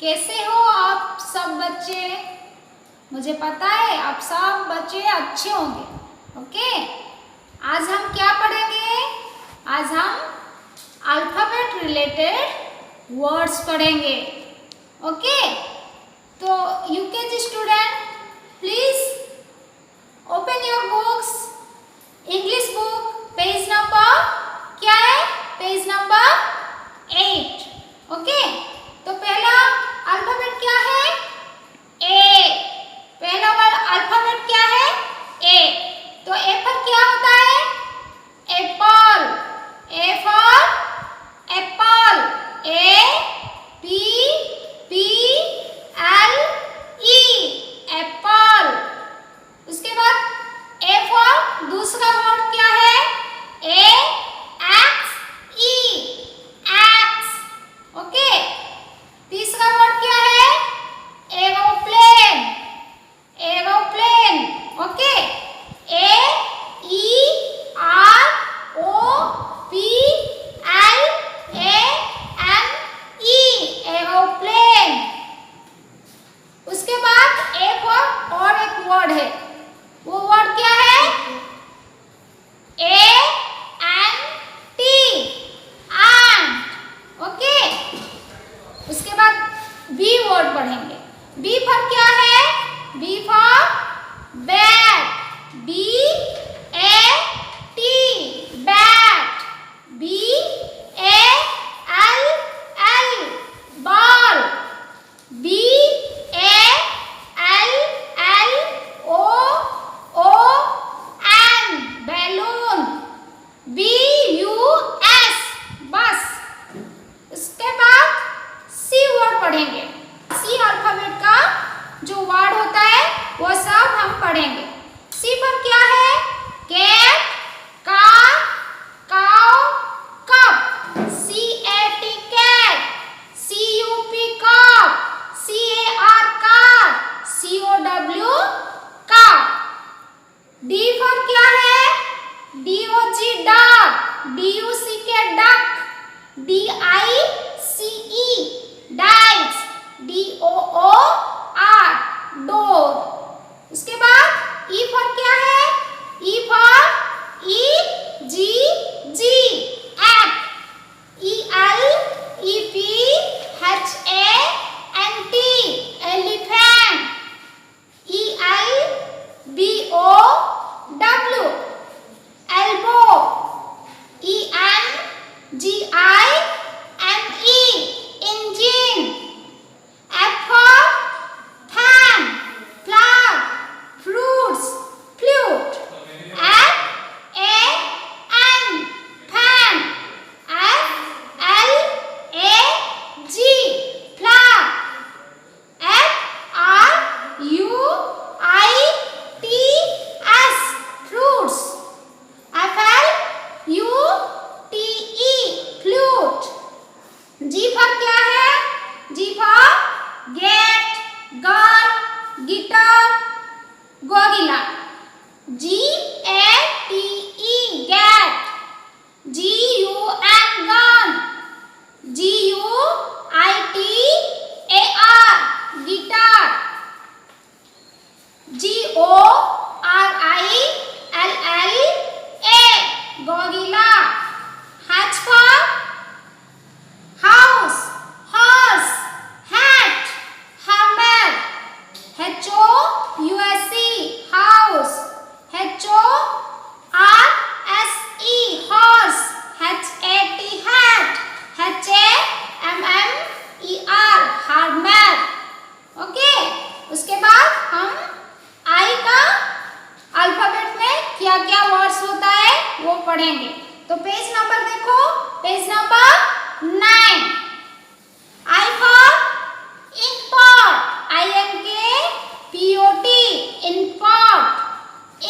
कैसे हो आप सब बच्चे? मुझे पता है आप सब बच्चे अच्छे होंगे। ओके, आज हम क्या पढ़ेंगे? आज हम अल्फाबेट रिलेटेड वर्ड्स पढ़ेंगे। ओके, तो UKG student please open your books. English book page number क्या है? Page number 8। ओके, तो पहला अल्फाबेट क्या है? ए। पहला वर्ड अल्फाबेट क्या है? ए। तो ए पर क्या होता है? Apple. A for apple. A P P L E, apple. उसके बाद ए फॉर दूसरा वर्ड क्या है? A X E, X. Okay, तीसरा वर्ड क्या है? Aeroplane. Aeroplane. Okay, A E R O P L A N E, aeroplane. उसके बाद एक और एक वर्ड है, वो वर्ड क्या है? A N T, ant. Okay, उसके बाद बी वर्ड पढ़ेंगे। बी फॉर क्या है? B for bat. B A T, bat. B A L L, ball. B A L L O N, balloon. B U S, bus. उसके बाद सी word पढ़ेंगे। सी alphabet का जो वर्ड होता है वो सब हम पढ़ेंगे। सी पर क्या है? Cat, car, cow, cup. C A T cat, C U P cup, C A R car, C O W cup. D पर क्या है? D O G duck, D U C K duck, D I C E dice, D O O R, door. उसके बाद E for क्या है? E for E G G, egg. E L E P H A N T, elephant. E L B O W, elbow. E N G I N E, engine. F for fan, flag, fruits, flute. F A N, fan. F L A G, flag. F R U I T S, fruits. F L U T E, flute. G for क्या है? G for gate, gun, guitar, gorilla. G A T E, gate. G U N, gun. G U I T A R, guitar. G O R I L L A, gorilla. H for house, page number 9. I for inkpot. INKPOT. Inkpot.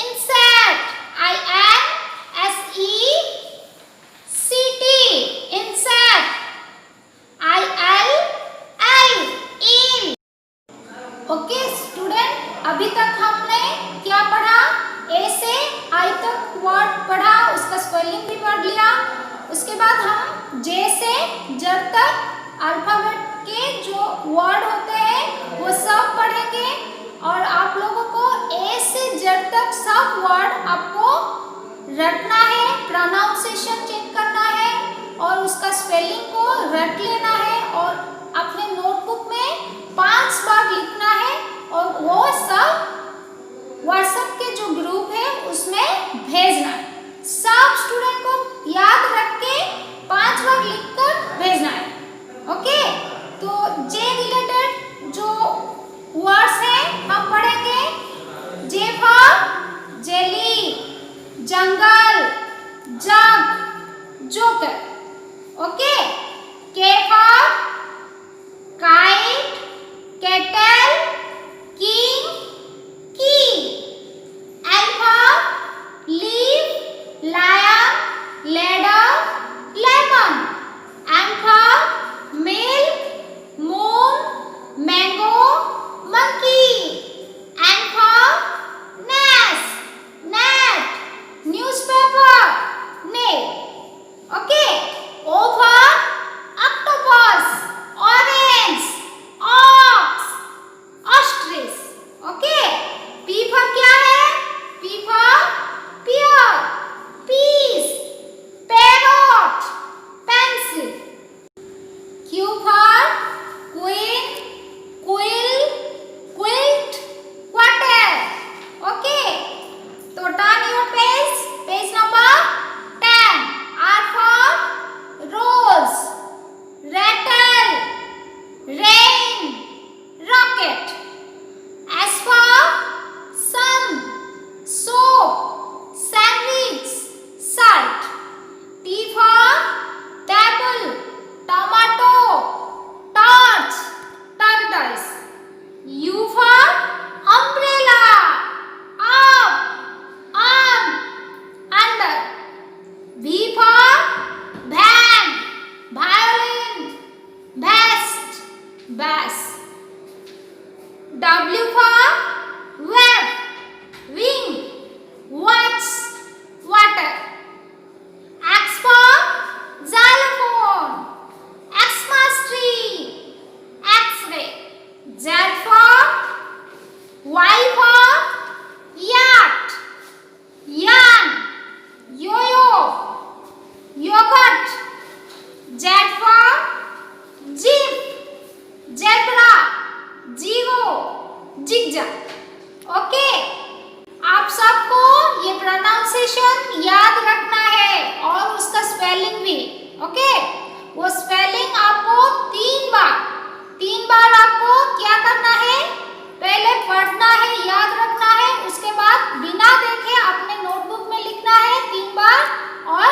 Insect. INSECT. Insect. ILL. eel. Okay student, अभी तक हमने क्या पढ़ा? ए से आई तक word पढ़ा, उसका spelling भी पढ़ लिया. उसके बाद हम जे से जेड तक अल्फाबेट के जो वर्ड होते हैं वो सब पढ़ेंगे. और आप लोगों को ए से जेड तक सब वर्ड आपको रटना है, प्रोनाउंसिएशन चेक करना है और उसका स्पेलिंग को रट लेना है और अपने नोटबुक में 5 बार लिखना है और वो सब व्हाट्सएप के जो ग्रुप है उसमें भेजना है. सब स्टूडेंट को याद रख के 5 बार लिखकर भेजना है. ओके, तो जे रिलेटेड जो वर्ड्स हैं हम पढ़ेंगे. J for jelly, jungle, jug, joker. Okay, K for kite, kettle, king, key. L for leaf, lion, ladder, lemon. M for milk, moon, mango, monkey. N for nest, net, newspaper, nail. Okay. O for octopus, orange, ox, ostrich. Okay. P for क्या है? P for pear, peas, parrot, pencil. Q for queen, quill, quilt, quarter. Okay, so turn your page number 10. R for rose, rattle, rain, rocket. S for sun, soap, sandwich, salt. T for table, tomato, torch, tortoise. U for umbrella, up, on, under. V for van, violin, vest, bass. W for web, wing, watch, water. X for xylophone, Xmas tree, X-ray. Z for Y for yacht, yarn, yo-yo, yogurt. Z for jeep, zebra, zero, zigzag. Okay, आप सबको ये pronunciation याद रखना है और उसका spelling भी. Okay, वो स्पेलिंग आपको 3 बार आपको क्या करना है? पहले पढ़ना है, याद रखना है, उसके बाद बिना देखे अपने नोटबुक में लिखना है 3 बार और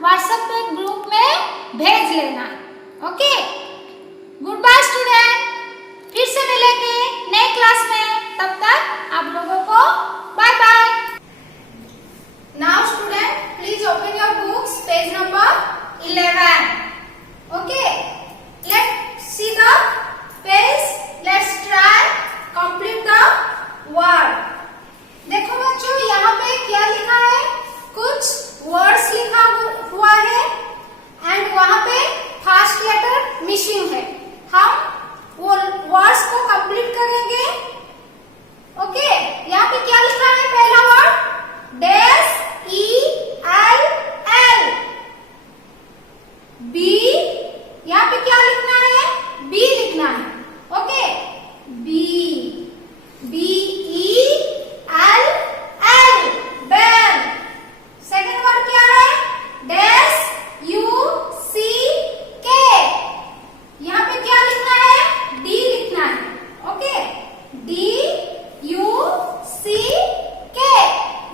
व्हाट्सएप पे ग्रुप में भेज लेना है. ओके, गुड बाय स्टूडेंट, फिर से मिलेंगे नए क्लास में. तब तक आप लोगों को bye bye. Now student please open your books, page number 11. Okay, let's see the page. Let's try complete the word. देखो बच्चों, यहाँ पे क्या लिखा है? कुछ words लिखा हुआ है एंड वहाँ पे फर्स्ट लेटर मिसिंग है. हम वो वर्ड्स को कंप्लीट करेंगे. ओके, यहाँ पे क्या लिखा है? पहला वर्ड डैश, ELL. बी, यहाँ पे क्या लिखना है? बी लिखना है. Okay, B, BELL, bell. Second word क्या है? Dash, UCK. यहाँ पे क्या लिखना है? डी लिखना है. Okay, DUCK,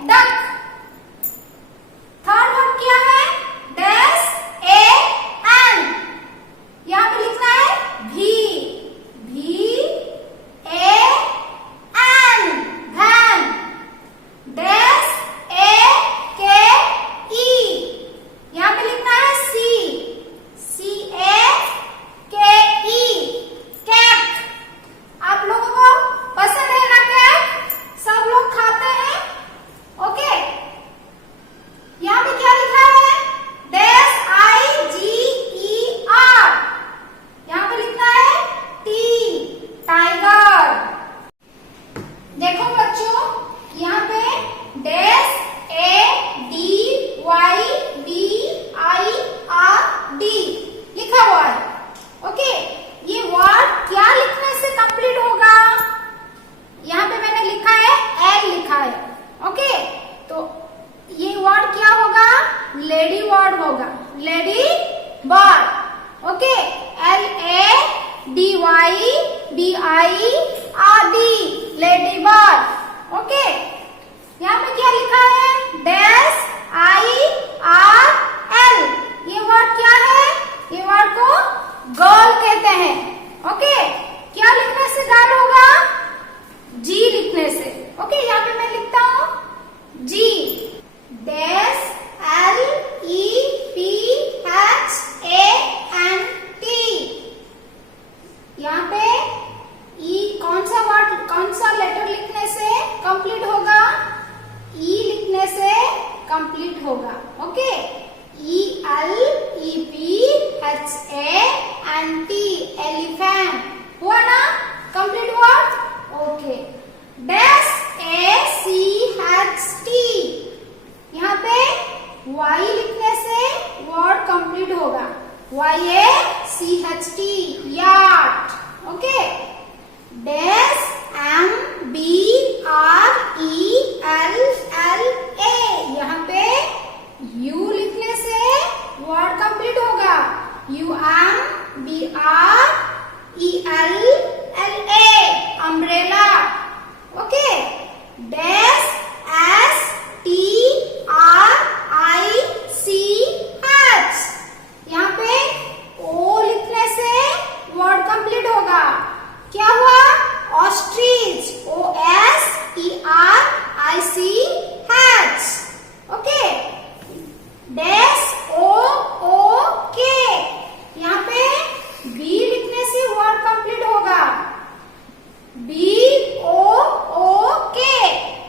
duck. होगा, ladybird. Okay, LADYBIRD, ladybird. Okay, यहाँ पे क्या लिखा है? DASIRL, ये वर्ड क्या है? ये वर्ड को गर्ल कहते हैं। ओके, क्या लिखने से गर्ल होगा? जी लिखने से। ओके, यहाँ पे मैं लिखता हूं जी, DASLEPHANT। यहाँ पे ई कौन सा वर्ड, कौन सा लेटर लिखने से कंप्लीट होगा? ई लिखने से कंप्लीट होगा। ओके, ELEPHANT, एलिफेंट हुआ ना कंप्लीट वर्ड। ओके, DASHT, यहाँ पे Y लिखने से वर्ड कंप्लीट होगा, YACHT, याट। ओके, DASMBRELLA, यहाँ पे U लिखने से वर्ड कंप्लीट होगा, UMBRELLA, अम्ब्रेला। ओके, STRICH, यहाँ पे O लिखने से वर्ड कंप्लीट होगा, क्या हुआ? Ostrich, OSTRICH। ओके, DOOK, यहाँ पे B लिखने से वर्ड कंप्लीट होगा, BOOK,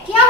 क्या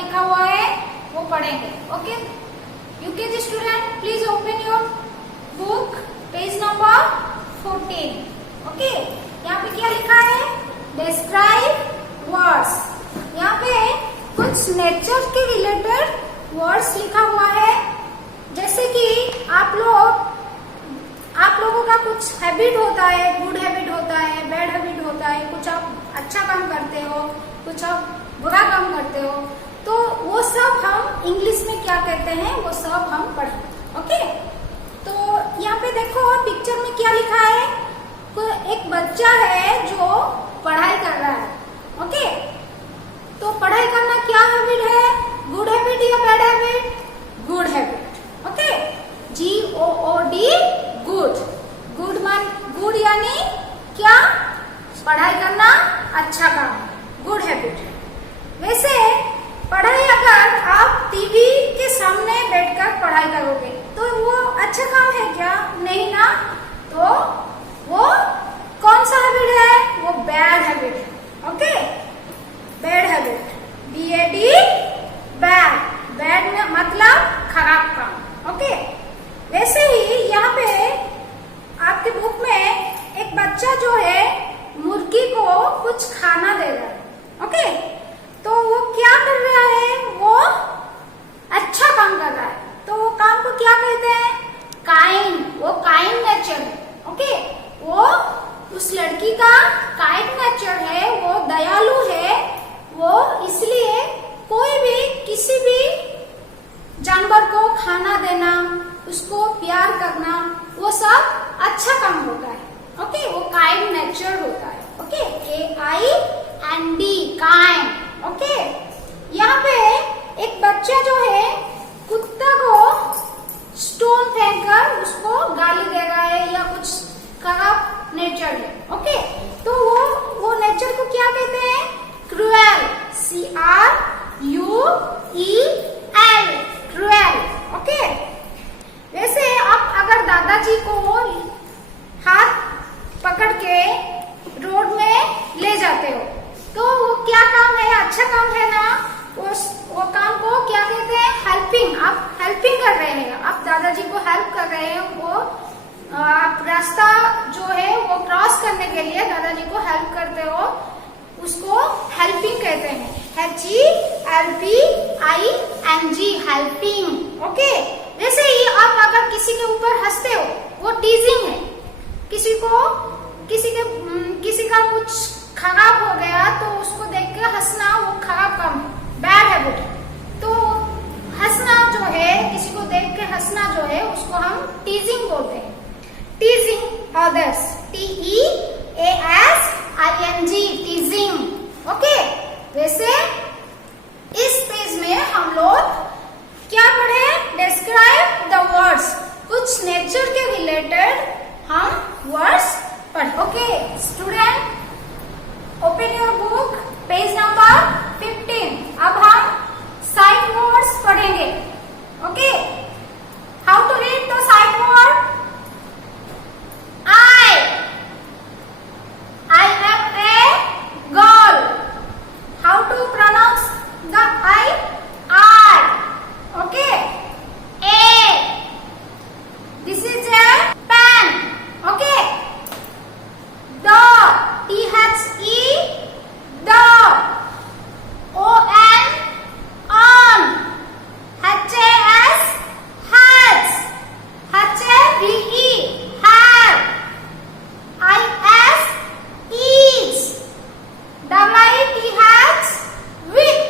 लिखा हुआ है वो पढ़ेंगे। Okay UKG student, please open your book, page number 14। Okay यहाँ पे क्या लिखा है? Describe words. यहाँ पे कुछ नेचर के रिलेटेड वर्ड्स लिखा हुआ है, जैसे कि आप लोगों का कुछ हैबिट होता है, गुड हैबिट होता है, बैड हैबिट होता है, कुछ आप अच्छा काम करते हो, कुछ आप बुरा काम करते हो, तो वो सब हम इंग्लिश में क्या कहते हैं वो सब हम पढ़ेंगे। ओके तो यहाँ पे देखो पिक्चर में क्या लिखा है? एक बच्चा है जो पढ़ाई कर रहा है। ओके तो पढ़ाई करना क्या हैबिट है? गुड हैबिट या bad habit? Good habit. Okay GOOD good. Good यानी क्या? पढ़ाई करना अच्छा काम, गुड हैबिट। वैसे पढ़ाई अगर आप टीवी के सामने बैठकर पढ़ाई करोगे तो वो अच्छा काम है क्या? नहीं ना। तो वो कौन सा हैबिट है? वो बैड हैबिट है। Okay bad habit, BAD bad. Bad में मतलब खराब काम। ओके वैसे ही यहाँ पे आपके बुक में एक बच्चा जो है मुर्गी को कुछ खाना दे रहा है। ओके तो वो क्या कर रहा है? वो अच्छा काम कर रहा है। तो वो काम को क्या कहते हैं? काइंड। वो काइंड नेचर है। ओके वो उस लड़की का काइंड नेचर है, वो दयालु है, वो इसलिए कोई भी किसी भी जानवर को खाना देना, उसको प्यार करना, वो सब अच्छा काम होता है। ओके वो काइंड नेचर होता है। Okay KIND kind. ओके यहाँ पे एक बच्चा जो है कुत्ता को स्टोन फेंककर उसको गाली दे रहा है या कुछ खराब नेचर है। ओके तो वो नेचर को क्या कहते हैं? क्रूएल। CRUEL cruel. ओके वैसे आप अगर दादाजी को हाथ पकड़ के रोड में ले जाते हो तो वो क्या काम है? अच्छा काम है ना। वो काम को क्या कहते हैं? हेल्पिंग। आप हेल्पिंग कर रहे हैं, आप दादाजी को हेल्प कर रहे हैं। वो आप रास्ता जो है वो क्रॉस करने के लिए दादाजी को हेल्प करते हो, उसको हेल्पिंग कहते हैं। HELPING helping. ओके वैसे ही आप अगर किसी के ऊपर हंसते हो वो टीजिंग है। किसी का कुछ खराब हो गया तो उसको देख के हंसना वो खराब काम है, बैड हैबिट। तो हंसना जो है, किसी को देख के हंसना जो है उसको हम टीजिंग बोलते हैं। Teasing others, TEASING teasing. Okay वैसे इस पेज में हम लोग क्या पढ़े? Describe the words. कुछ नेचर के रिलेटेड हम वर्ड्स पढ़े। Okay student open your book, page number 15। अब हम साइट वर्ड्स पढ़ेंगे। Okay how to read the sight word? I am a girl. How to pronounce the I? Okay. A. This is a pen. Okay. The. THE. The. ON. On. HAS. Has. HAVE. Have. IS. Is. WITH. With.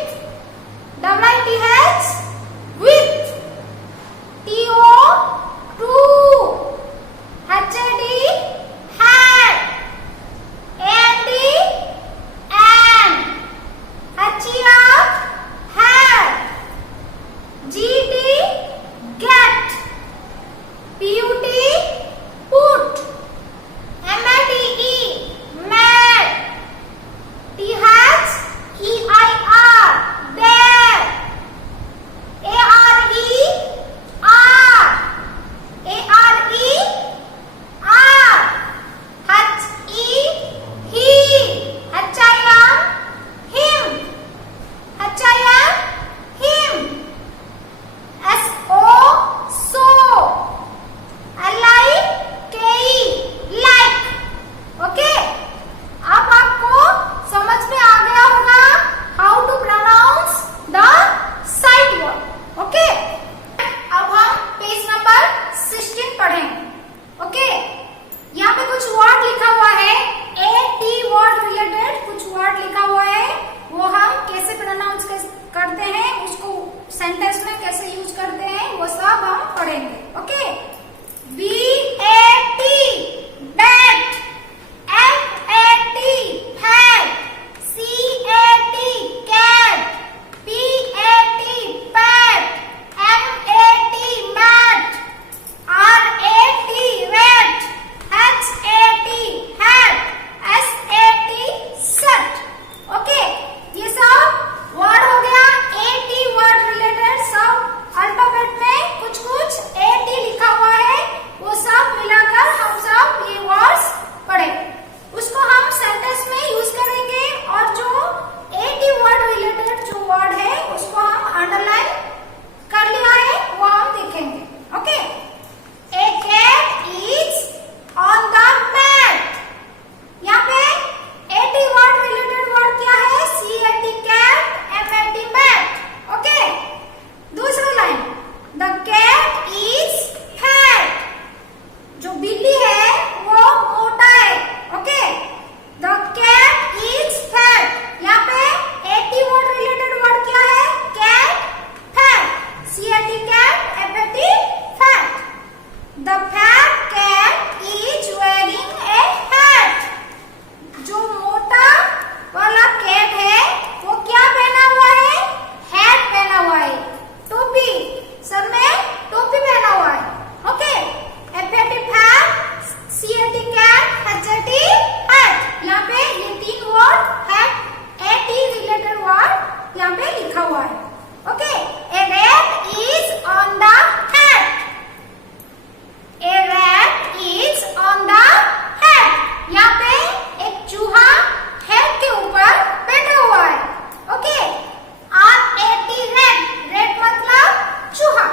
Sentence में कैसे use करते हैं वो सब हम पढ़ेंगे। Okay, BAT bat, FAT fat, CAT cat, PAT pat, MAT mat, RAT rat, HAT hat, SAT sat. Okay, ये सब वर्ड हो गया। AT वर्ड रिलेटेड सब अल्फाबेट में कुछ कुछ AT लिखा हुआ है, वो सब मिलाकर हम सब ये वर्ड्स पढ़े, उसको हम सेंटेंस में यूज करेंगे और जो AT वर्ड रिलेटेड जो वर्ड है उसको हम अंडरलाइन कर लिया है वो हम देखेंगे। Okay, A cat is on the mat। यहाँ पे AT वर्ड रिलेटेड वर्ड क्या है? CAT cat, MAT mat। Okay, दूसरा line, the cat is fat। जो बिल्ली है वो मोटा है। Okay, the cat is fat। यहाँ पे AT वर्ड रिलेटेड वर्ड क्या है? cat, fat, CAT cat, FAT fat। The fat cat is wearing a hat। जो मोटा वाला कैट है वो क्या पहना हुआ है? हैट पहना हुआ है, टोपी, सर में टोपी पहना हुआ है। Okay, FAT fat, CAT cat, HAT hat. यहाँ पे ये तीन word hat, AT related word यहाँ पे लिखा हुआ है। Okay, a rat is on the hat। A rat is on the hat। यहाँ पे एक चूहा हेड के ऊपर बैठा हुआ है। ओके, RAT rat, rat मतलब चूहा,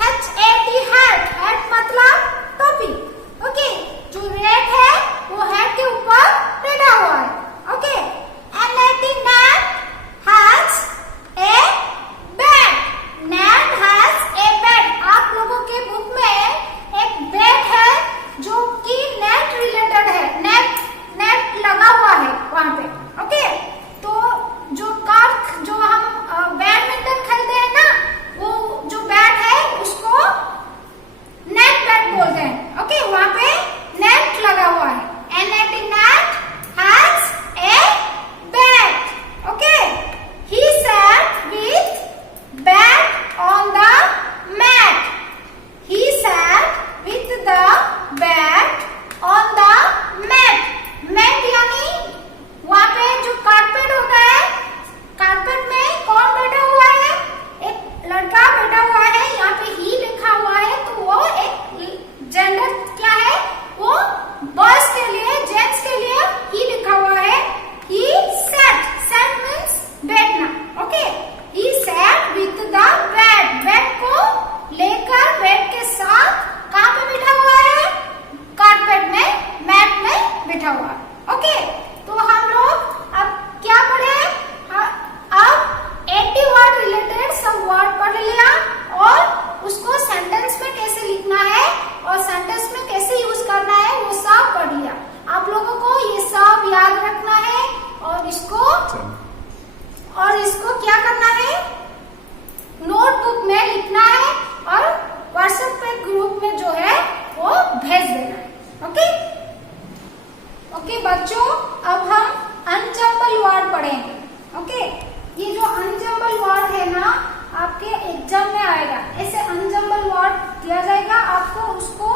HAT hat, hat मतलब टोपी। ओके, जो रेट है वो हेड के ऊपर बैठा हुआ है। Okay, NAT nat has a bat। nat has a bat। आप लोगों के बुक में एक बैट है जो कि नेट रिलेटेड है, नेट लगा हुआ है वहां पे। ओके, तो जो कार्क जो हम बैडमिंटन खेलते हैं ना, वो जो बैट है उसको नेट बैट बोलते हैं। ओके, वहां पे नेट लगा हुआ है। NAT nat has a bat। Okay, he sat with bat on the mat। He sat with the bat on the mat। mat यानी वहाँ पे जो कारपेट होता है, कारपेट में कौन बैठा हुआ है? एक लड़का बैठा हुआ है। यहाँ पे ही लिखा हुआ है तो वो एक जेंडर क्या है? वो बॉयज के लिए, जेंट्स के लिए ही लिखा हुआ है। He sat, sat means बैठना। Okay, he sat with the bat। Bat को लेकर, बैट के साथ कहाँ पे बैठा हुआ है? कारपेट में, मैट में बैठा हुआ है। ओके, तो हम लोग अब क्या पढ़े? अब AT वर्ड रिलेटेड सब वर्ड पढ़ लिया और उसको सेंटेंस में कैसे लिखना है और सेंटेंस में कैसे यूज करना है वो सब पढ़ लिया। आप लोगों को ये सब याद रखना है और इसको क्या करना है? नोटबुक में लिखना है और व्हाट्सएप पे ग्रुप में जो है वो भेज देना है। ओके, ओके बच्चों, अब हम अनजम्बल वर्ड पढ़ेंगे। ओके, ये जो अनजम्बल वर्ड है ना आपके एग्जाम में आएगा। ऐसे अनजम्बल वर्ड दिया जाएगा आपको, उसको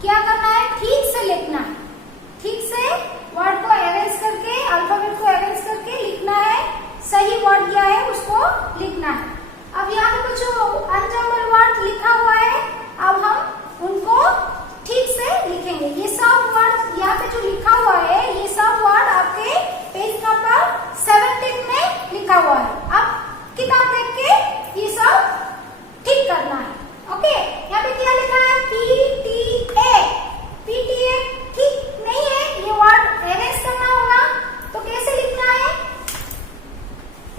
क्या करना है? ठीक से लिखना है। ठीक से वर्ड को अरेंज करके, अल्फाबेट को अरेंज करके लिखना है। सही वर्ड क्या है उसको लिखना है। अब यहाँ पे कुछ अनजम्बल वर्ड लिखा हुआ है, अब हम उनको ठीक से लिखेंगे। ये सब वर्ड यहाँ पे जो लिखा हुआ है, ये सब वर्ड आपके पेज नंबर 17 में लिखा हुआ है। अब किताब देख के ये सब ठीक करना है। ओके, यहाँ पे क्या लिखा है? PTA। PTA ठीक नहीं है, ये वर्ड अरेंज करना होगा। तो कैसे लिखना है? P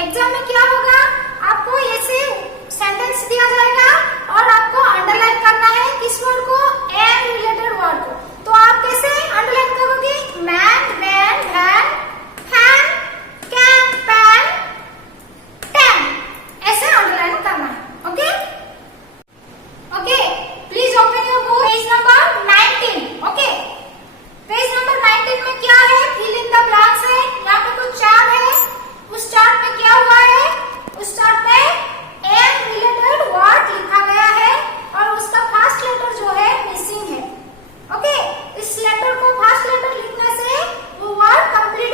एग्जाम में क्या होगा, आपको ऐसे सेंटेंस दिया जाएगा और आपको अंडरलाइन करना है किस वर्ड को, एंड रिलेटेड वर्ड को। तो आप कैसे अंडरलाइन करोगे, man, van, van, fan, can, pan, tan, ऐसे अंडरलाइन करना है। Okay okay, please open your book, page number 19। Okay, page number 19 में क्या है, फिल इन द ब्लैंक्स है। यहाँ पे कुछ चार्ट है, उस चार्ट में क्या हुआ है, उस चार्ट में एंड रिलेटेड वर्ड लिखा गया है और उसका फर्स्ट लेटर जो है मिसिंग है। ओके, इस लेटर को फर्स्ट लेटर लिखने से वो word complete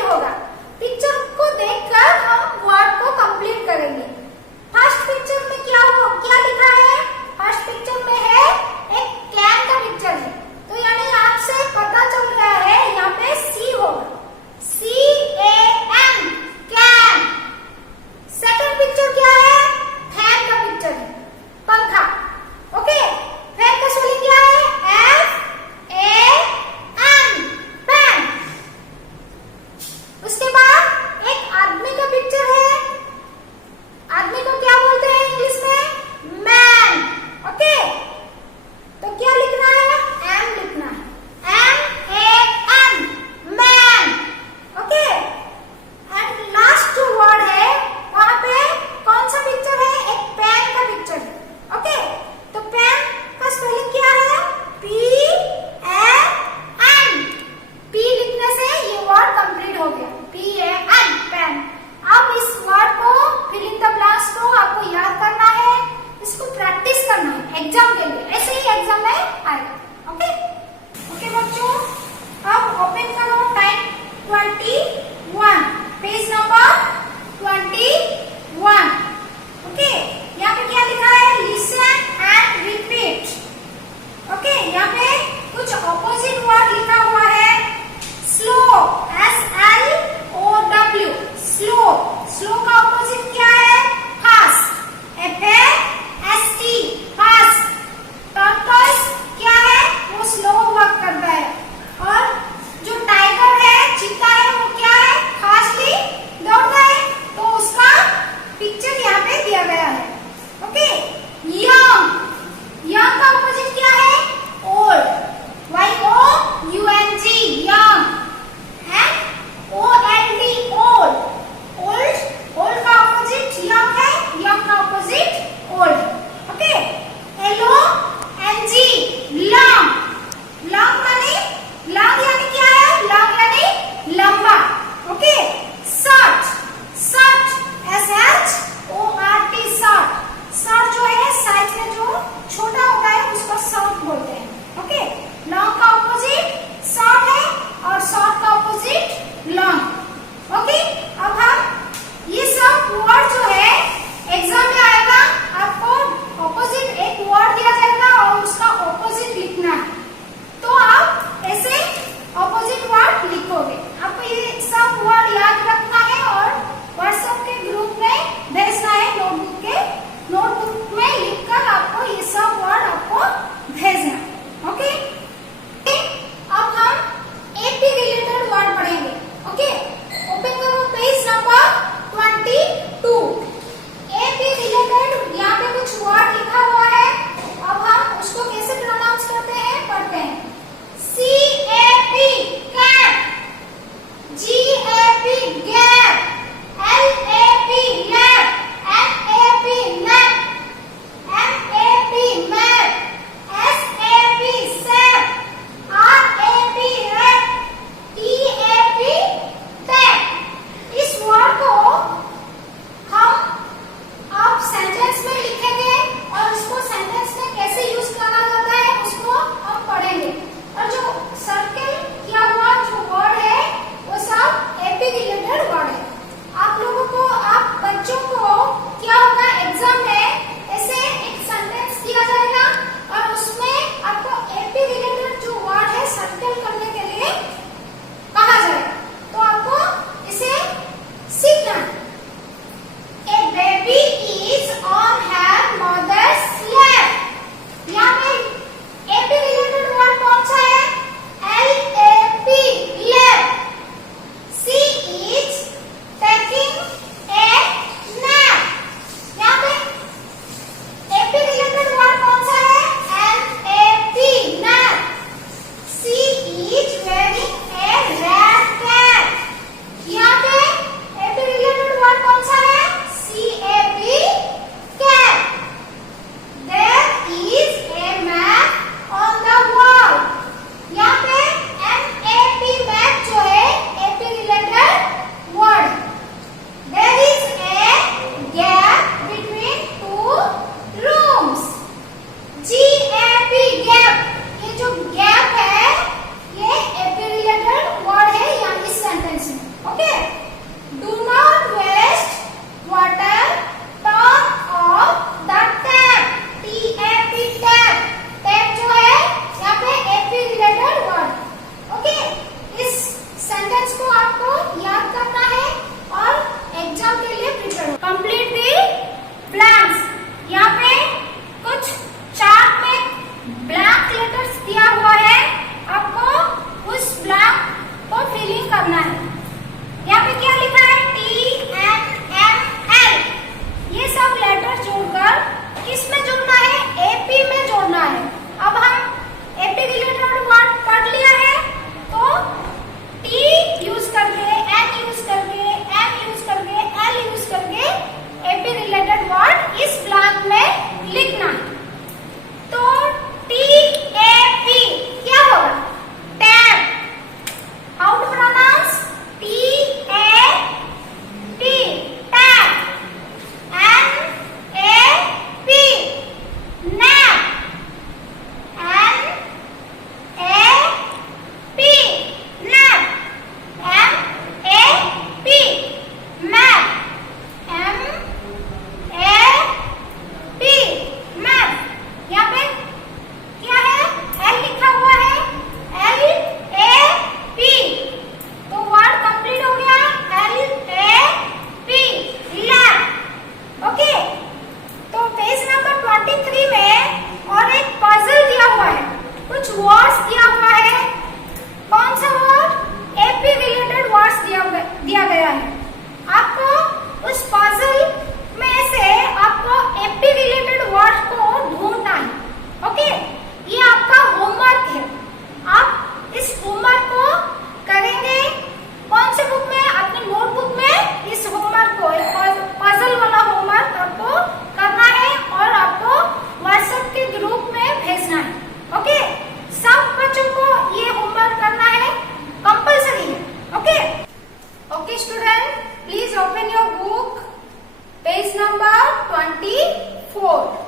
24.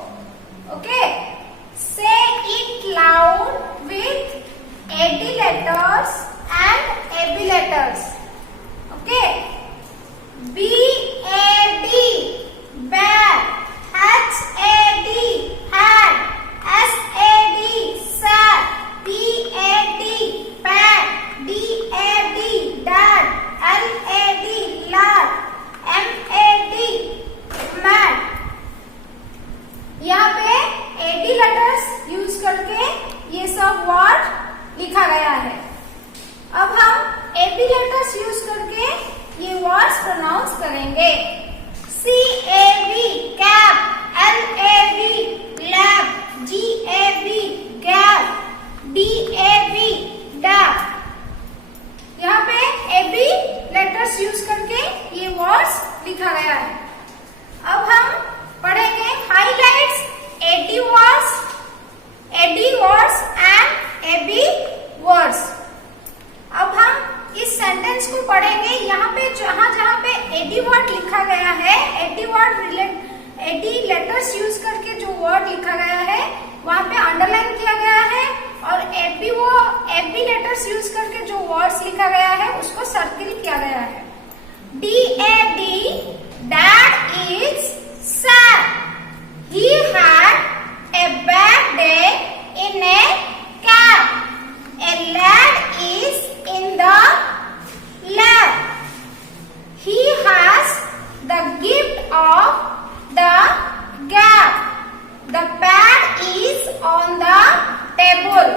Okay. Say it loud with AD letters and AB letters. Okay. BAD, bad. HAD, had. SAD, sad. PAD, pad. DAD, dad. LAD, lad. MAD, mad. यहाँ पे AD letters use करके ये सब word लिखा गया है। अब हम AB लेटर्स यूज करके ये वर्ड्स प्रोनाउंस करेंगे। CAB, cab. LAB, lab. GAB, gab. DAB, dab. यहाँ पे AB लेटर्स यूज करके ये वर्ड्स लिखा गया है। अब हम पढ़ेंगे highlights AD words and AB words. अब हम इस सेंटेंस को पढ़ेंगे। यहाँ पे जहाँ पे AD वर्ड लिखा गया है, AD लेटर्स यूज करके जो वर्ड लिखा गया है वहाँ पे अंडरलाइन किया गया है, और AB लेटर्स यूज करके जो वर्ड्स लिखा गया है उसको सर्किल किया गया है। DAD, dad is sad. He had a bad day in a cab. A lad is in the lab. He has the gift of the gap. The pad is on the table.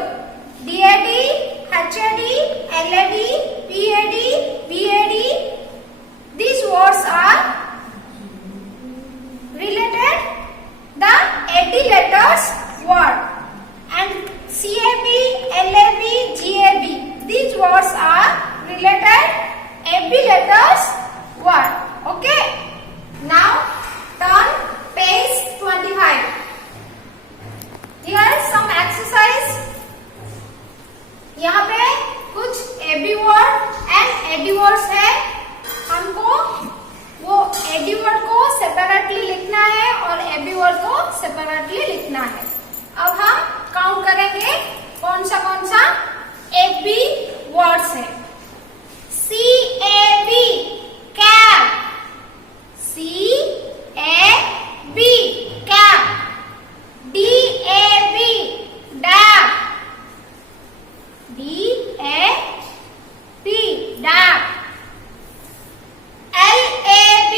DAD, HAD, LAD, PAD, BAD. These words are related the AD letters word, and CAB, LAB, GAB. These words are related AB letters word. Okay. Now turn page 25. Here is some exercise. यहाँ पे कुछ AB word and AD words है। हमको वो AD word को separately लिखना है और AB वर्ड को सेपरेटली लिखना है। अब हम काउंट करेंगे कौन सा AB वर्ड्स है। CAB, cab. CAB, cab. DAB, dab. DAB, dab. LAB,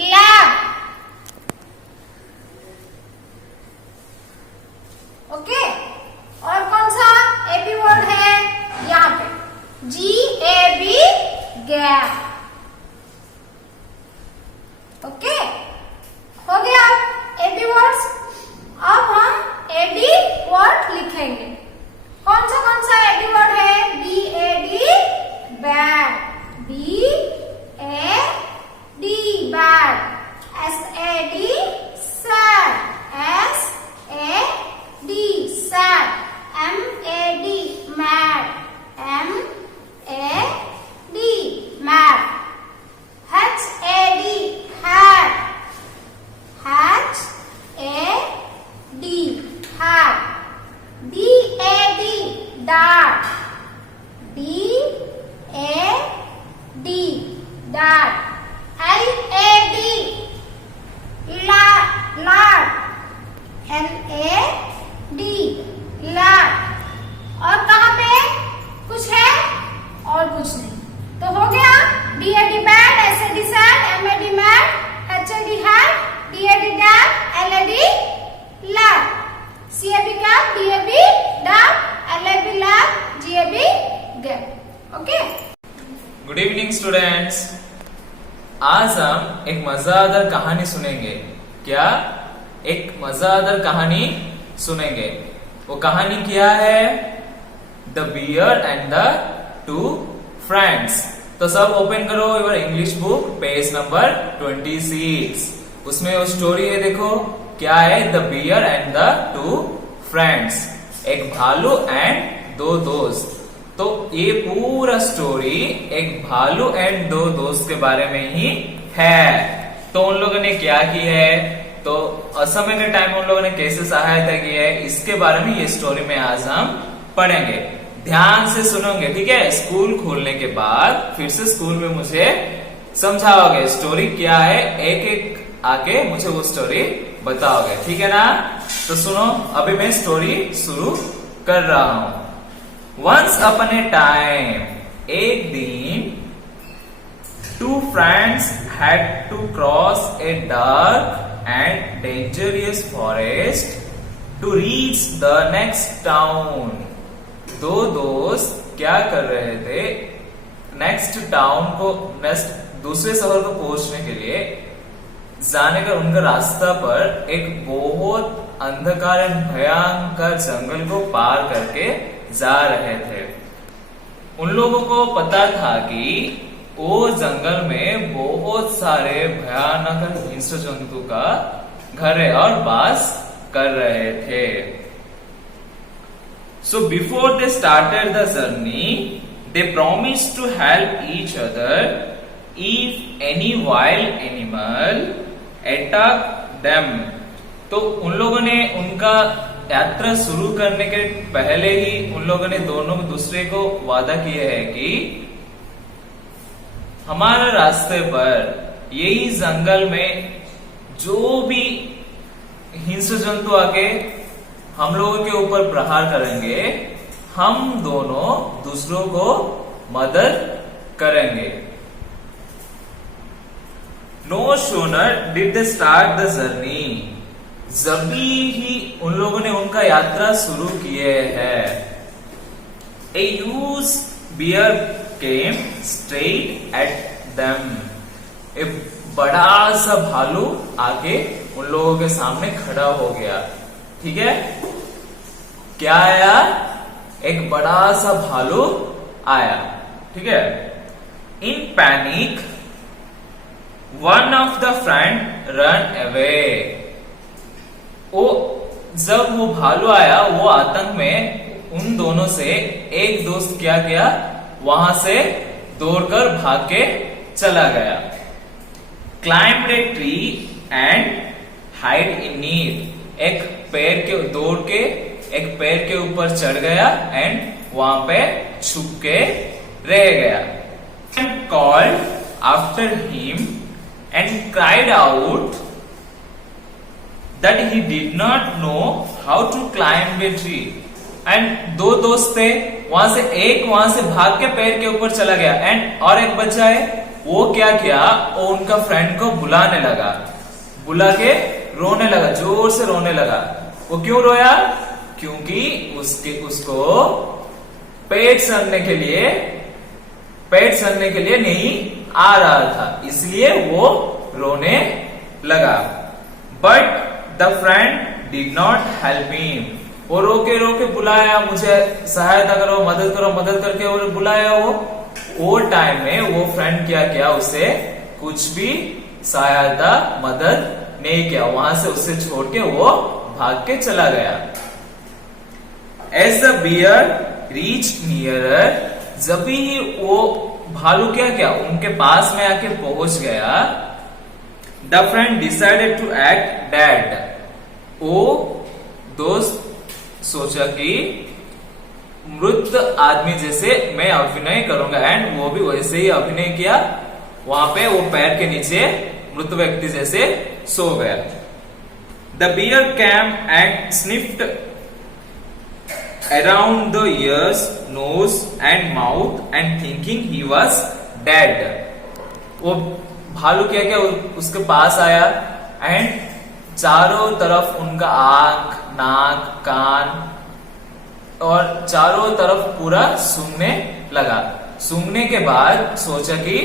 lab. Okay, और कौन सा AB वर्ड है यहाँ पे? GAB, gap. ओके, हो गया AB वर्ड्स। अब हम AD वर्ड लिखेंगे। कौन सा AD वर्ड है? BAD, bad. BAD, bad. SAD, sad. SAD, sad. MAD, mad. MAD, mad. HAD, had. HAD, had. DAD, dad. DAD, dad. LAD, lad. LAD, lad. और कहाँ पे कुछ है और कुछ नहीं, तो हो गया DAD bad, SAD sad, MAD mad, HAD had, DAD dad, LAD lad, CAB cap, DAB dad, LAB lad, GAB gap. Okay, good evening students. आज हम एक मजेदार कहानी सुनेंगे। क्या? एक मजेदार कहानी सुनेंगे। वो कहानी क्या है? The bear and the two friends. तो सब ओपन करो your English book, page number 26। उसमें वो स्टोरी है, देखो क्या है? The bear and the two friends. एक भालू एंड दो दोस्त। तो ये पूरा स्टोरी एक भालू एंड दो दोस्त के बारे में ही है। तो तो उन लोगों ने क्या की है, तो असमय के टाइम उन लोगों ने कैसे सहायता की है, इसके बारे में ये स्टोरी में आज हम पढ़ेंगे। ध्यान से सुनोगे, ठीक है। स्कूल खोलने के बाद फिर से स्कूल में मुझे समझाओगे स्टोरी क्या है, एक एक आके मुझे वो स्टोरी बताओगे, ठीक है ना। तो सुनो, अभी मैं स्टोरी शुरू कर रहा हूं। वंस अपॉन ए टाइम, एक दिन, two friends had to cross a dark and dangerous forest to reach the next town. दो दोस्त क्या कर रहे थे, नेक्स्ट टाउन को, नेक्स्ट दूसरे शहर को पहुंचने के लिए जाने का उनका रास्ता पर एक बहुत अंधकार एवं भयंकर जंगल को पार करके जा रहे थे। उन लोगों को पता था कि वो जंगल में बहुत सारे भयानक हिंस्र जंतु का घर है और वास कर रहे थे। So before they started the journey, they promised to help each other if any wild animal attacked them. तो उन लोगों ने उनका यात्रा शुरू करने के पहले ही उन लोगों ने दोनों दूसरे को वादा किया है कि हमारे रास्ते पर यही जंगल में जो भी हिंस्र जंतु आके हम लोगों के ऊपर प्रहार करेंगे, हम दोनों दूसरों को मदद करेंगे। No sooner did they start the journey, जभी ही उन लोगों ने उनका यात्रा शुरू किए है, a huge bear came straight at them. एक बड़ा सा भालू आके उन लोगों के सामने खड़ा हो गया, ठीक है। क्या आया, एक बड़ा सा भालू आया, ठीक है। इन panic one of the friend run away. वो जब वो भालू आया, वो आतंक में उन दोनों से एक दोस्त क्या किया, वहां से दौड़कर भाग के चला गया। Climbed A tree and hide in need, एक पेड़ के दौड़ के एक पेड़ के ऊपर चढ़ गया एंड वहां पे छुप के रह गया। And called after him and cried out that he did not know how to climb a tree. And दो दोस्त थे, वहां से एक वहां से भाग के पेड़ के ऊपर चला गया एंड और एक बच्चा है, वो क्या किया, वो उनका फ्रेंड को बुलाने लगा, बुला के रोने लगा, जोर से रोने लगा। वो क्यों रोया, क्योंकि उसको पेट सनने के लिए नहीं आ रहा था, इसलिए वो रोने लगा। But the friend did not help him, वो रोके बुलाया, मुझे सहायता करो, मदद करके और बुलाया। वो टाइम में वो फ्रेंड क्या किया, उसे कुछ भी सहायता मदद नहीं किया, वहां से उसे छोड़ के वो भाग के चला गया। As the bear reach nearer, जब भी वो भालू क्या किया, उनके पास में आके पहुंच गया। The friend decided to act dead, वो दोस्त सोचा कि मृत आदमी जैसे मैं अभिनय करूंगा, एंड वो भी वैसे ही अभिनय किया, वहां पे वो पैर के नीचे मृत व्यक्ति जैसे सो गया। The bear came and sniffed around the ears, nose and mouth and thinking he was dead. वो भालू क्या उसके पास आया एंड चारों तरफ उनका आंख, नाक, कान और चारों तरफ पूरा सूंघने लगा। सूंघने के बाद सोचा कि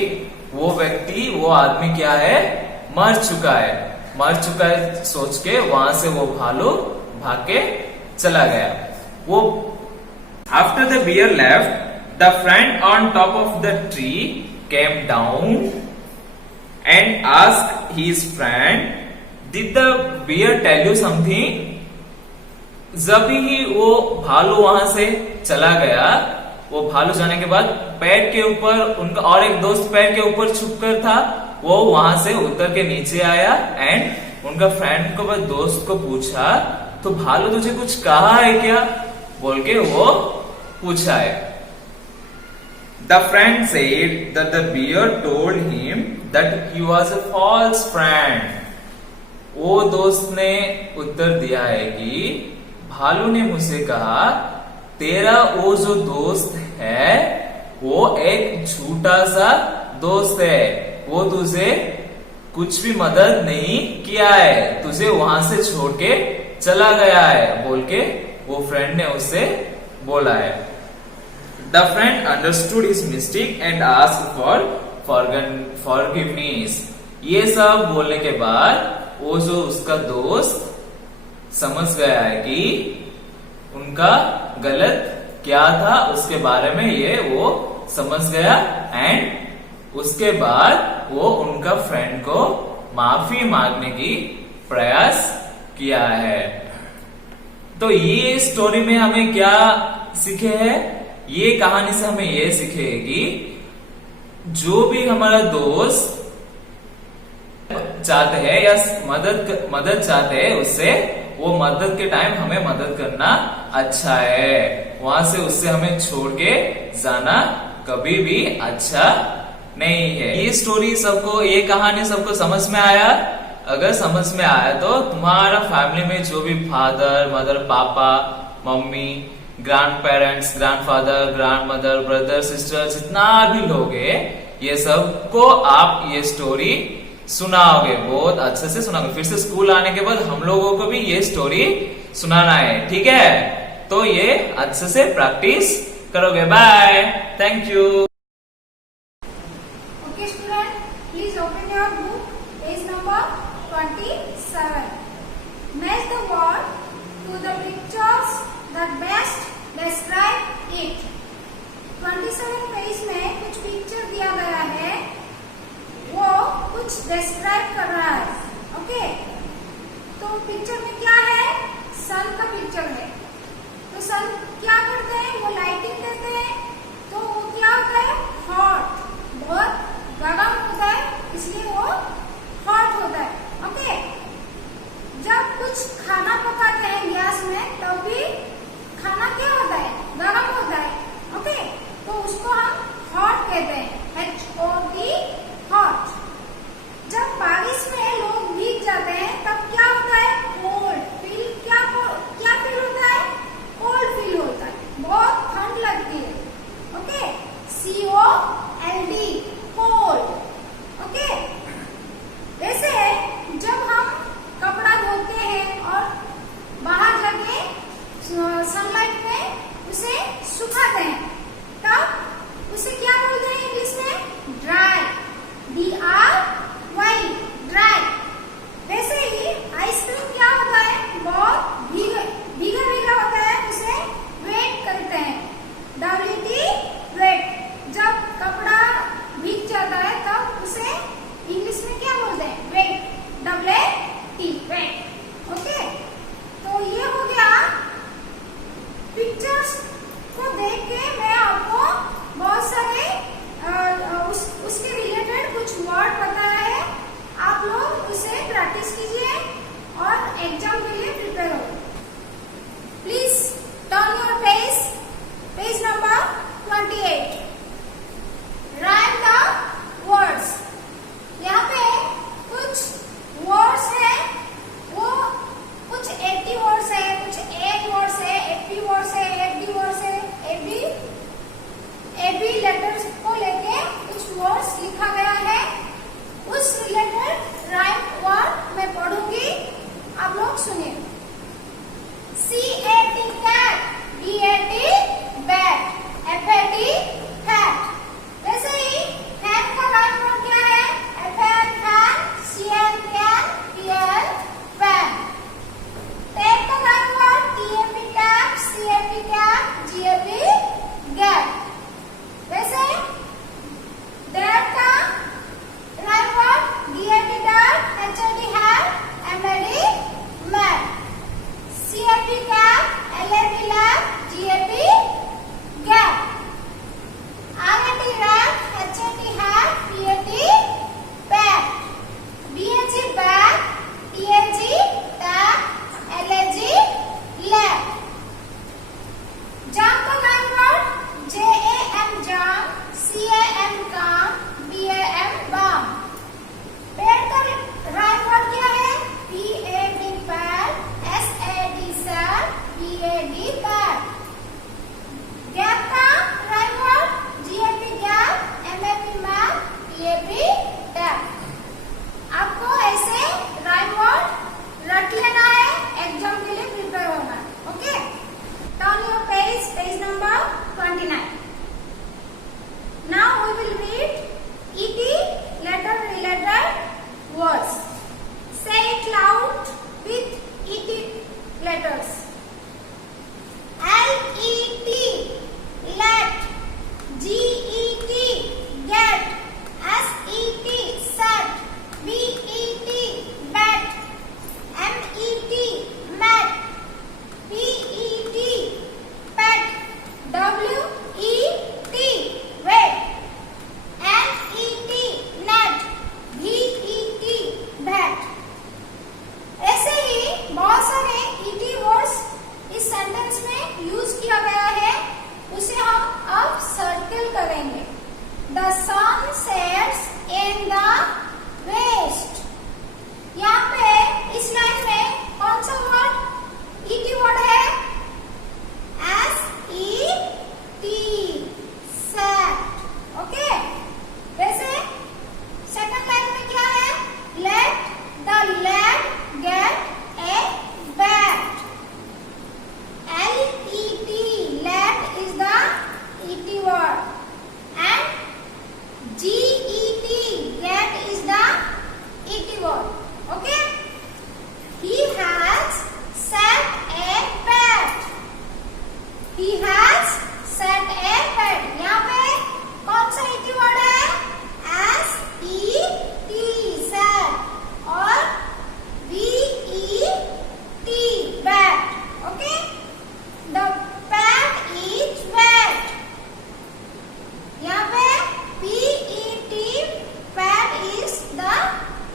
वो व्यक्ति, वो आदमी क्या है, मर चुका है सोच के वहां से वो भालू भाग के चला गया। वो after the bear left, the friend on top of the tree came down and asked his friend, did the bear tell you something. जब ही वो भालू वहां से चला गया, वो भालू जाने के बाद पेड़ के ऊपर उनका और एक दोस्त पेड़ के ऊपर छुप कर था, वो वहां से उतर के नीचे आया एंड उनका फ्रेंड को दोस्त को पूछा, तो भालू तुझे कुछ कहा है क्या बोल के वो पूछा है। The friend said that the bear told him that he was a false friend. वो दोस्त ने उत्तर दिया है कि भालू ने मुझसे कहा तेरा वो जो दोस्त है वो एक झूठा सा दोस्त है, वो तुझे कुछ भी मदद नहीं किया है, तुझे वहां से छोड़ के चला गया है बोल के वो फ्रेंड ने उससे बोला है। The friend understood his mistake and asked for forgiveness. ये सब बोलने के बाद वो जो उसका दोस्त समझ गया है कि उनका गलत क्या था उसके बारे में ये वो समझ गया एंड उसके बाद वो उनका फ्रेंड को माफी मांगने की प्रयास किया है। तो ये स्टोरी में हमें क्या सीखे हैं? ये कहानी से हमें ये सीखे कि जो भी हमारा दोस्त चाहते हैं या मदद चाहते हैं उससे, वो मदद के टाइम हमें मदद करना अच्छा है, वहां से उससे हमें छोड़ के जाना कभी भी अच्छा नहीं है। ये स्टोरी सबको, ये कहानी सबको समझ में आया? अगर समझ में आया तो तुम्हारा फैमिली में जो भी father mother papa mummy grand parents grandfather grand mother brother sister जितना भी लोग है, ये सबको आप ये स्टोरी सुनाओगे, बहुत अच्छे से सुनाओगे। फिर से स्कूल आने के बाद हम लोगों को भी ये स्टोरी सुनाना है, ठीक है? तो ये अच्छे से प्रैक्टिस करोगे। Bye, thank you. Okay, student, please open your book, page number 27. Match the word to the pictures that best describe it. 27 page में कुछ पिक्चर दिया गया है, वो कुछ डिस्क्राइब कर रहा है। ओके, तो पिक्चर में क्या है? सन का पिक्चर है। तो सन क्या करते हैं? वो लाइटिंग देते हैं, तो वो क्या होता है? हॉट, बहुत गर्म होता है, इसलिए वो हॉट होता है। ओके, जब कुछ खाना पकाते हैं गैस में तब भी खाना क्या होता है? गर्म होता है। ओके, तो उसको हम हॉट कहते हैं, HOT, हॉट। जब बारिश में लोग भीग जाते हैं तब क्या होता है? Cold feel. क्या फील होता है? कोल्ड फील होता है, बहुत ठंड लगती है। Okay, COLD, cold. ओके, वैसे जब हम कपड़ा धोते हैं और बाहर जाके सनलाइट में उसे सुखाते हैं, तब उसे क्या बोलते हैं इंग्लिश में? Dry, DRY, dry. वैसे ही आइसक्रीम क्या होता है? बहुत भीगा होता है, उसे वेट करते हैं, WT, वेट। जब कपड़ा भीग जाता है तब उसे इंग्लिश में क्या बोलते हैं? Wait, WT, wait. ओके, तो ये हो गया। पिक्चर्स को देख के मैं आपको बहुत सारे उसके रिलेटेड कुछ वर्ड बताया है, आप लोग उसे प्रैक्टिस कीजिए और एग्जाम के लिए प्रिपेयर हो। Please turn your page number 28। Right the words. यहाँ पे कुछ वर्ड्स है, वो कुछ 80 वर्ड्स है, कुछ 1 वर्ड्स है, 80 वर्ड्स है, 80 वर्ड्स है, AB लेटर्स को लेके कुछ वर्ड्स लिखा गया है। उस रिलेटेड राइट वर्ड मैं पढ़ूंगी, आप लोग सुनिए। it loud with ET letters. L-E-T, let. G-E-T, get. S-E-T, set. B-E-T, bet. M-E-T, met. P-E-T, pet. W-E-T, wait. N-E-T, net. V-E-T, vet. ऐसे ही बहुत सारे ईटी वर्ड्स इस सेंटेंस में यूज किया गया है, उसे हम अब सर्कल करेंगे. The sun sets in the west. यहाँ पे इस लाइन में कौन सा वर्ड ईटी वर्ड है? S-E-T, set. ओके. वैसे सेकंड लाइन में क्या है? Let the lad get a bat. L-E-T, let is the E-T word. And G-E-T, get is the E-T word. Okay? He has set a bat. He has set a bat. यहाँ पे कौन सा E-T word है? S-E-T, set. और V-E-T, bat. Okay? The bat is wet. यहाँ पे P-E-T, pat is the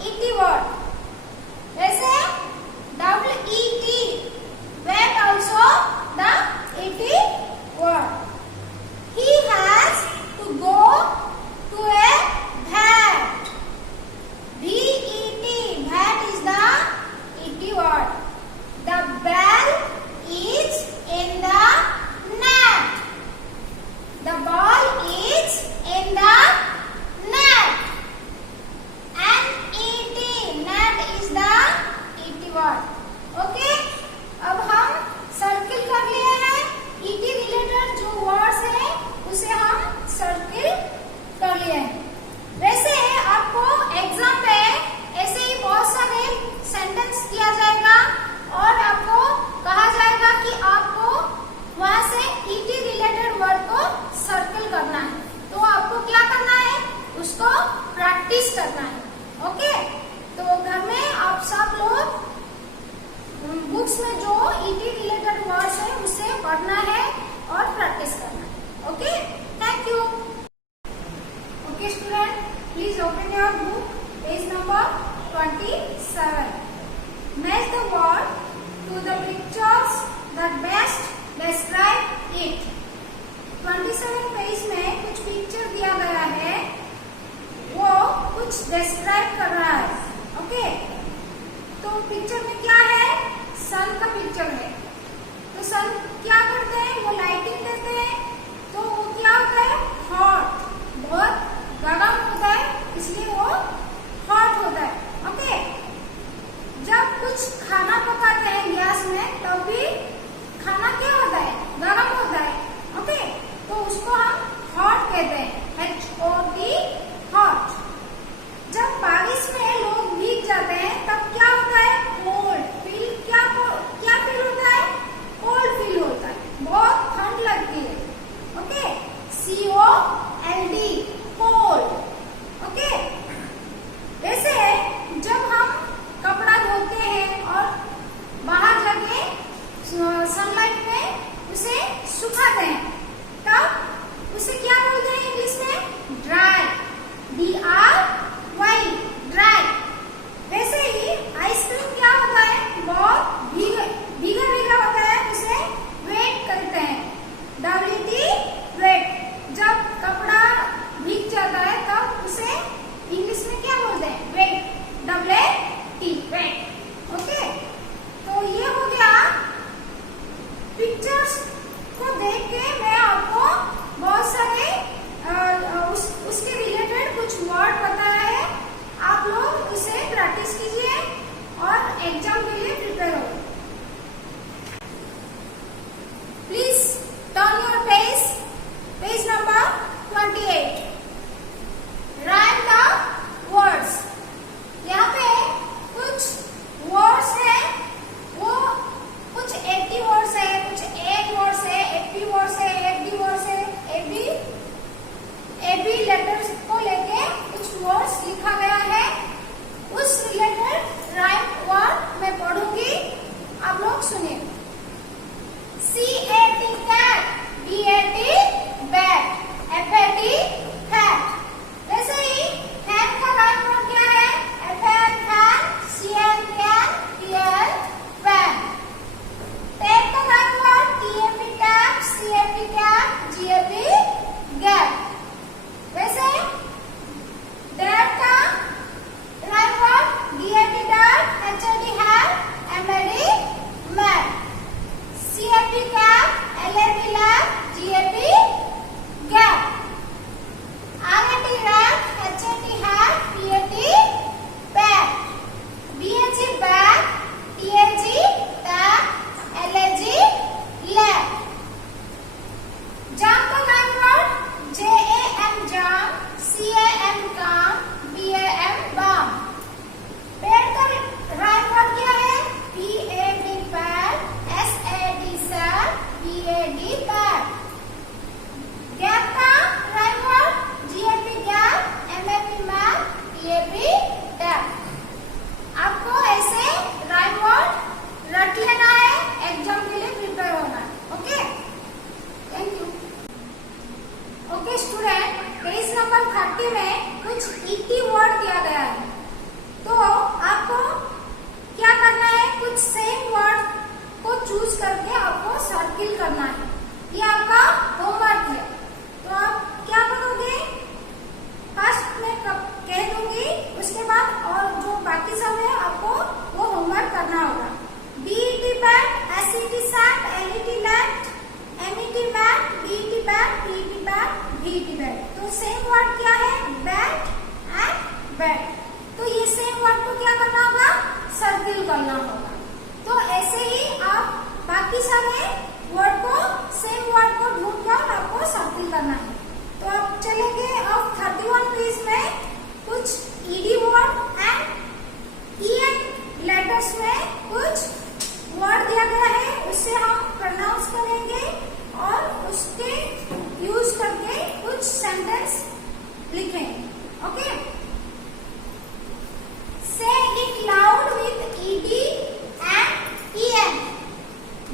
E-T word. वैसे W-E-T, wet also the E-T word. He has to go to a vet. V-E-T, vet is the E-T word. The bell is in the net. The ball is in the net. N-E-T, net is the E-T word. Okay? अब हम circle कर लिए हैं. E-T related जो words हैं उसे हम circle कर लिए हैं. वैसे आपको एग्जाम में ऐसे ही बहुत सारे सेंटेंस दिया जाएगा और आपको कहा जाएगा कि आपको वहां से ईटी रिलेटेड वर्ड को सर्कल करना है. तो आपको क्या करना है? उसको प्रैक्टिस करना है. ओके? तो घर में आप सब लोग बुक्स में जो ईटी रिलेटेड वर्ड्स है उसे पढ़ना है और प्रैक्टिस करना है. Okay? Thank you. Okay student, please open your book, page number 27. Match the word to the pictures that best describe it. 27 page में कुछ पिक्चर दिया गया है, वो कुछ डिस्क्राइब कर रहा है. ओके? तो पिक्चर में क्या है? सन का पिक्चर है. तो सन क्या करते हैं? वो लाइटिंग देते हैं. तो वो क्या होता है? हॉट, बहुत गर्म होता है, इसलिए वो हॉट होता है. ओके? जब कुछ खाना पकाते हैं गैस में तब भी खाना क्या होता है? गर्म होता है. ओके? तो उसको हम हॉट कहते हैं. H-O-T, hot. जब बारिश में लोग भीग जाते हैं तब क्या होता है? कोल्ड. क्या फील होता है? कोल्ड फील होता है, बहुत ठंड लगती है. ओके? C-O-L-D, cold. ओके? वैसे जब हम कपड़ा धोते हैं और बाहर जाके सनलाइट में उसे सुखाते हैं, तब उसे क्या बोलते हैं इंग्लिश में? ड्राई. D-R-Y, dry. वैसे ही आइसक्रीम क्या होता है? बहुत भीगा भीगा होता है, उसे वेट करते हैं. W-T, wait. जब कपड़ा भीग जाता है तब उसे इंग्लिश में क्या बोलते हैं? वेट. W-A-T, wait. ओके? तो ये हो गया. पिक्चर्स को देख के मैं आपको बहुत सारे उसके रिलेटेड कुछ वर्ड बताया है. आप लोग उसे प्रैक्टिस कीजिए और एग्जाम के लिए प्रिपेयर हो. Please turn your page number 28. Right the words. यहाँ पे कुछ सर्किल करना है। ये आपका होमवर्क है। तो आप क्या करोगे, फर्स्ट में कह दूंगी, उसके बाद और जो बाकी सब है आपको वो होमवर्क करना होगा। BET bet, SET set, LET let, MET bet, BET bet, PET bet, VET bet. तो सेम वर्ड क्या है, बैट एंड बैट। तो ये सेम वर्ड को क्या करना होगा, सर्किल करना होगा। तो ऐसे ही आप बाकी सारे वर्ड को, सेम वर्ड को ढूंढकर आपको सर्किल करना है। तो आप चलेंगे अब 31 पेज में कुछ ED word and EN letters में कुछ वर्ड दिया गया है, उससे हम प्रोनाउंस करेंगे और उसके यूज करके कुछ सेंटेंस लिखेंगे। Okay, say it loud with ED and EN।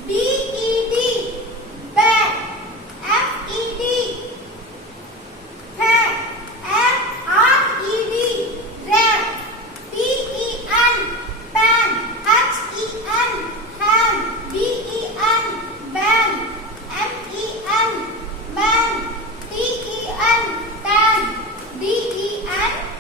BED bat, FED fat, FRED rat, PEN pan, HEN हैन, BEN ban, MEN man, TEN tan, DEN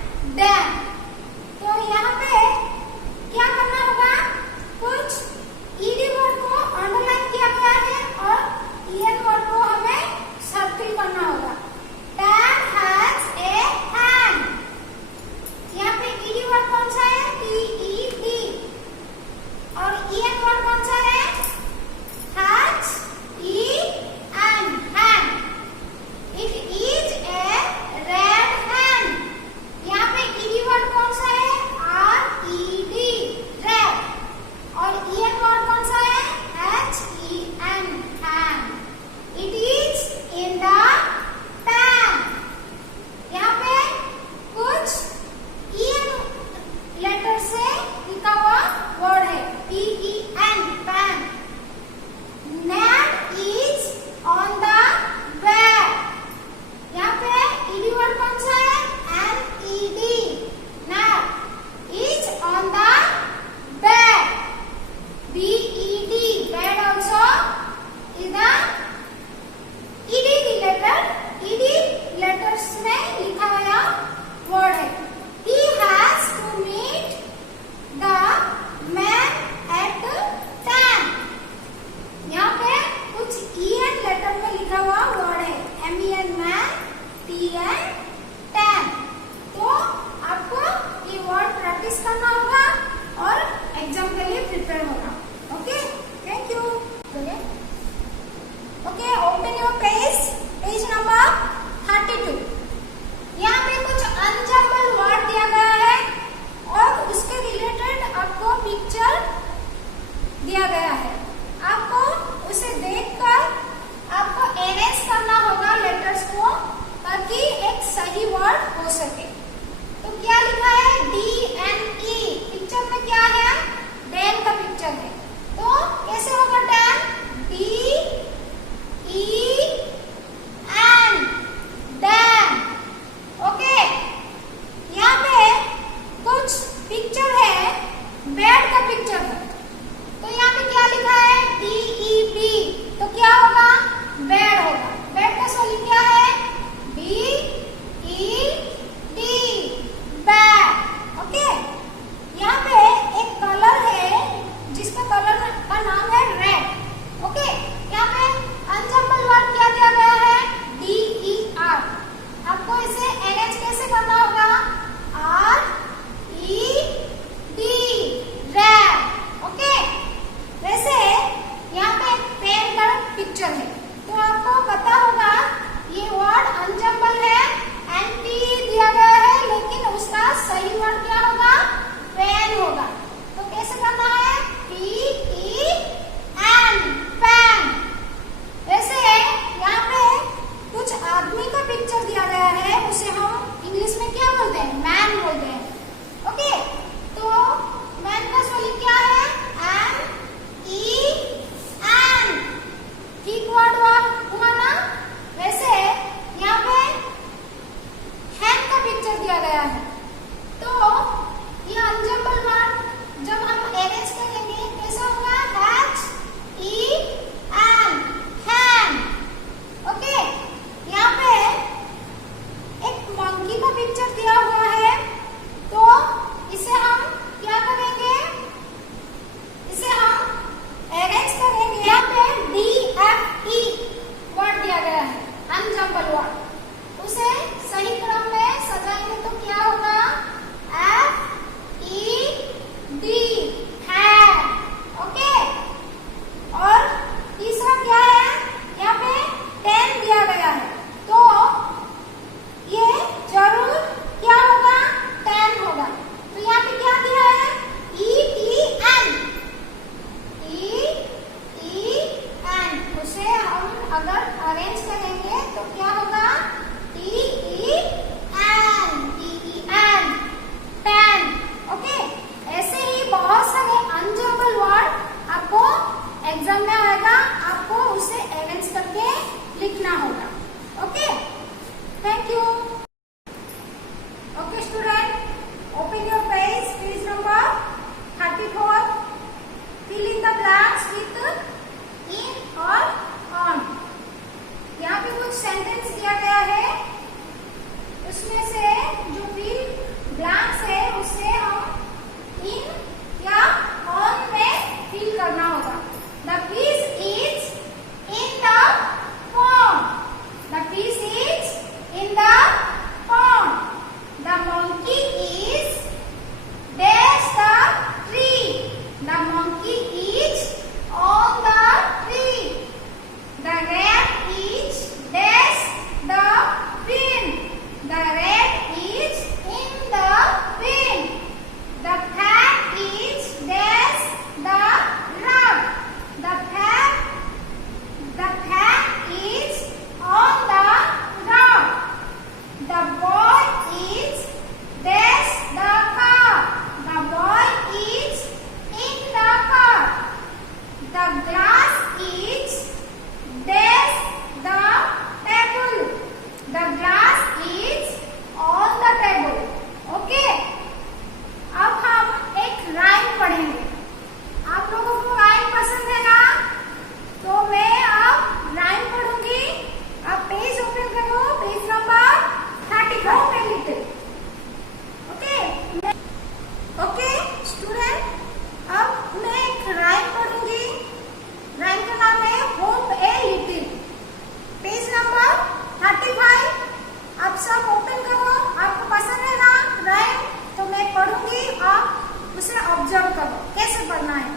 करना है।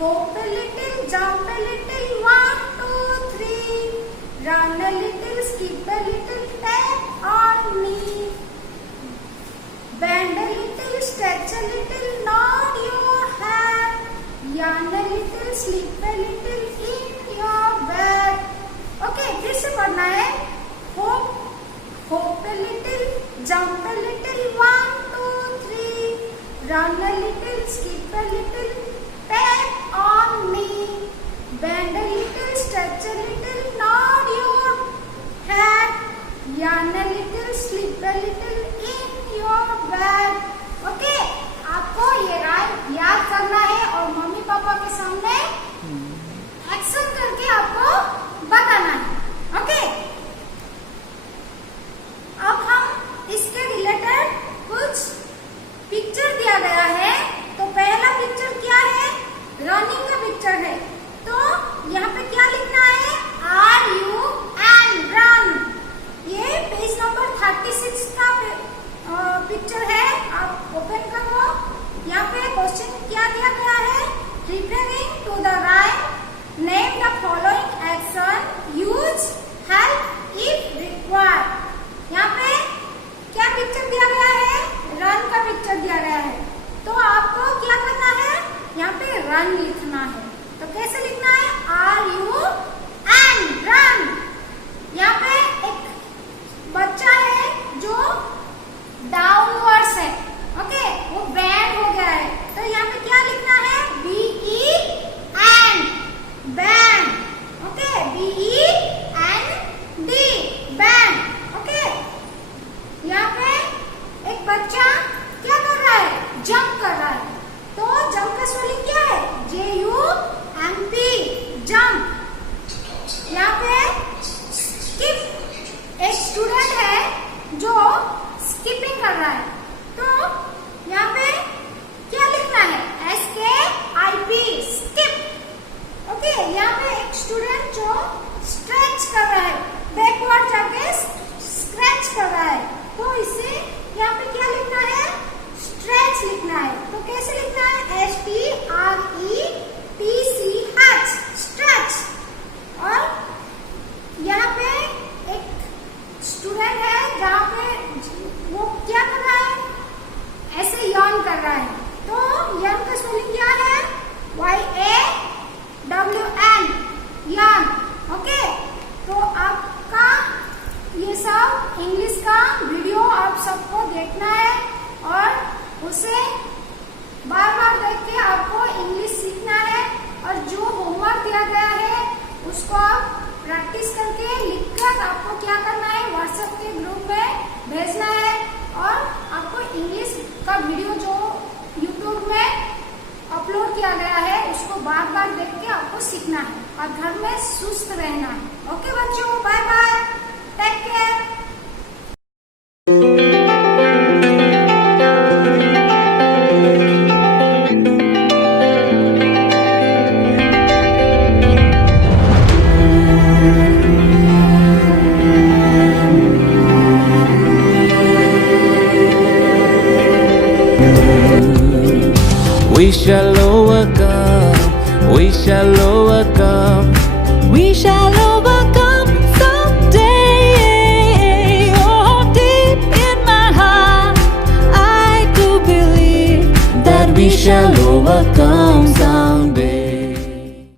Hop a little, jump a little, 1, 2, 3. Run a little, skip a little, tap on me. Bend a little, stretch a little, nod your head. Yawn a little, sleep a little in your bed. Okay, फिर से पढ़ना है। Hop a little, jump a little, 1, 2, 3. Run a little, skip a little, tap on me. Bend a little, stretch a little, nod your head. Yawn a little, sleep a little in your bed. Okay, आपको ये rhyme याद करना है और mummy papa के सामने action करके आपको बताना है। ओके, अब हम इसके रिलेटेड कुछ पिक्चर दिया गया है। तो पहला पिक्चर क्या है? रनिंग का पिक्चर है। तो यहाँ पे क्या लिखना है? R U and run. ये पेज नंबर 36 का पिक्चर है, आप ओपन करो। यहाँ पे क्वेश्चन क्या दिया गया है? Referring to the rhyme, name the following action, use help if required. यहाँ पे क्या पिक्चर दिया गया है? रन का पिक्चर दिया गया है। तो आपको क्या करना है? यहाँ पे रन लिखना है। तो कैसे लिखना है? R U and run. यहाँ पे एक बच्चा है जो डाउनवर्ड्स है। ओके, वो बैंड हो गया है। तो यहाँ पे क्या लिखना है? BE and band. Okay, BE and D band. Okay, यहाँ पे एक बच्चा क्या कर रहा है? जंप कर रहा है। तो जंप का स्पेलिंग क्या है? JUMP, jump. यहाँ पे स्किप, एक स्टूडेंट है जो स्किपिंग कर रहा है। तो यहाँ पे क्या लिखना है? SKIP, skip. ओके, यहाँ पे एक स्टूडेंट जो स्ट्रेच कर रहा है, बैकवर्ड जाके स्क्रैच कर रहा है। तो इसे यहाँ पे क्या लिखना है? स्ट्रेच लिखना है। तो कैसे लिखना है? STRETCH, stretch. और यहाँ पे एक स्टूडेंट है जहाँ पे वो क्या कर रहा है? ऐसे यॉर्न कर रहा है। तो यॉर्न का स्पेलिंग क्या है? YAWN, yawn. ओके, तो आपका ये सब इंग्लिश का वीडियो आप सबको देखना है और उसे बार बार देख के आपको इंग्लिश सीखना है। और जो होमवर्क दिया गया है उसको आप प्रैक्टिस करके लिखकर आपको क्या करना है? व्हाट्सएप के ग्रुप में भेजना है। और आपको इंग्लिश का वीडियो जो यूट्यूब में अपलोड किया गया है उसको बार बार देख के आपको सीखना है और घर में सुस्त रहना है। ओके बच्चों, bye bye, take care. We shall overcome, we shall overcome, We shall overcome someday. Oh, deep in my heart, I do believe that we shall overcome someday.